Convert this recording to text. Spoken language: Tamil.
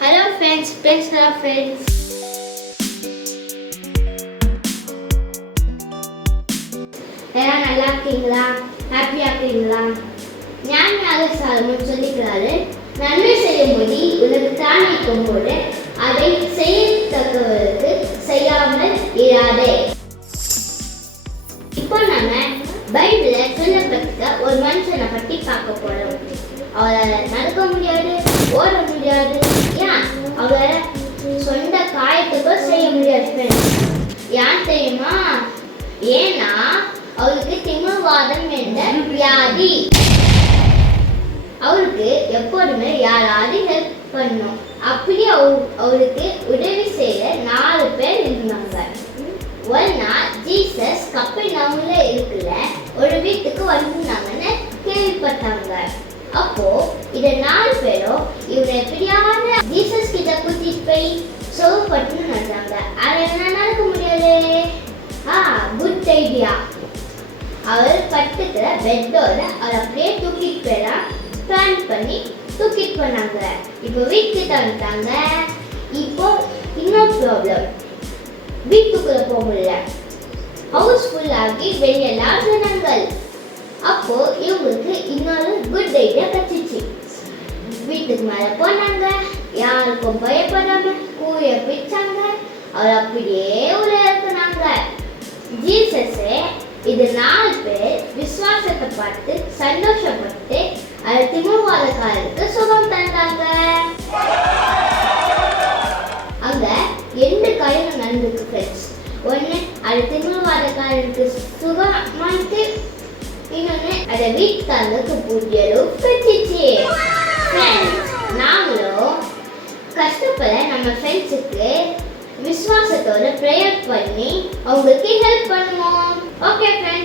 ஹலோ ஃப்ரெண்ட்ஸ் பேசுகிறா ஃப்ரெண்ட்ஸ் எல்லாம் நல்லா இருக்கீங்களா? ஹாப்பியாக இருக்கீங்களா? ஞானியாக சாலமன் சொல்லிக்கிறாரு நன்மை செய்யும் செய்யும்போது உனக்கு தானே இருக்கும்போது அதை செய்யத்தக்கவருக்கு செய்யாமல் இராதே. இப்போ நம்ம பைபிளில் சொல்லப்பட்ட ஒரு மனுஷனை பற்றி பார்க்க போறோம். அவரால் நடக்க முடியாது ஓட முடியாது ஏன் அவரால் சொந்த காயத்துக்கு செய்ய முடியாது ஏன் தெரியுமா? ஏன்னா அவருக்கு திமிர்வாதம் என்ற வியாதி. அவருக்கு எப்போதுமே யாராவது ஹெல்ப் பண்ணும். அப்படி அவ அவருக்கு உதவி செய்ய நாலு பேர் இருந்தாங்க. ஒரு நாள் ஜீசஸ் கப்பல் நவுல இருக்குல்ல ஒரு வீட்டுக்கு வந்திருந்தாங்கன்னு கேள்விப்பட்டாங்க. அப்போ இதை நாலு பேரும் அவர் பட்டுக்கிற பெட்டோட அவர் அப்படியே தூக்கிட்டு போயிடலாம் பிளான் பண்ணி தூக்கிட்டு போனாங்க. இப்போ வீட்டுக்கு வந்துட்டாங்க இப்போ இன்னொரு ப்ராப்ளம் வீட்டுக்குள்ள போக முடியல. ஹவுஸ் ஃபுல் ஆகி வெளியெல்லாம் ஜனங்கள் அப்போ இவங்களுக்கு இன்னொரு குட் ஐடியா கிடைச்சிச்சு. வீட்டுக்கு மேலே போனாங்க. யாருக்கும் பயப்படாம கூய பிடிச்சாங்க அவர் அப்படியே உள்ள இருக்கிறாங்க ஜீசஸே இது நாலு பேர் விசுவாசத்தை பார்த்து சந்தோஷப்பட்டு அது திமுகவாதக்காரருக்கு சுகம் தந்தாங்க. அங்க ரெண்டு காரியங்கள் நடந்திருக்கு ஃப்ரெண்ட்ஸ் ஒன்று அது திமிழ்வாதக்காரருக்கு சுகமாயிட்டு இன்னொன்று அதை வீட்டுக்காரங்களுக்கு புரியலும் பெற்றுச்சு ஃப்ரெண்ட்ஸ் நாங்களும் கஷ்டப்பட நம்ம ஃப்ரெண்ட்ஸுக்கு விசுவாசத்தோட ப்ரேயர் பண்ணி அவங்களுக்கு ஹெல்ப் பண்ணுவோம். Okay friends.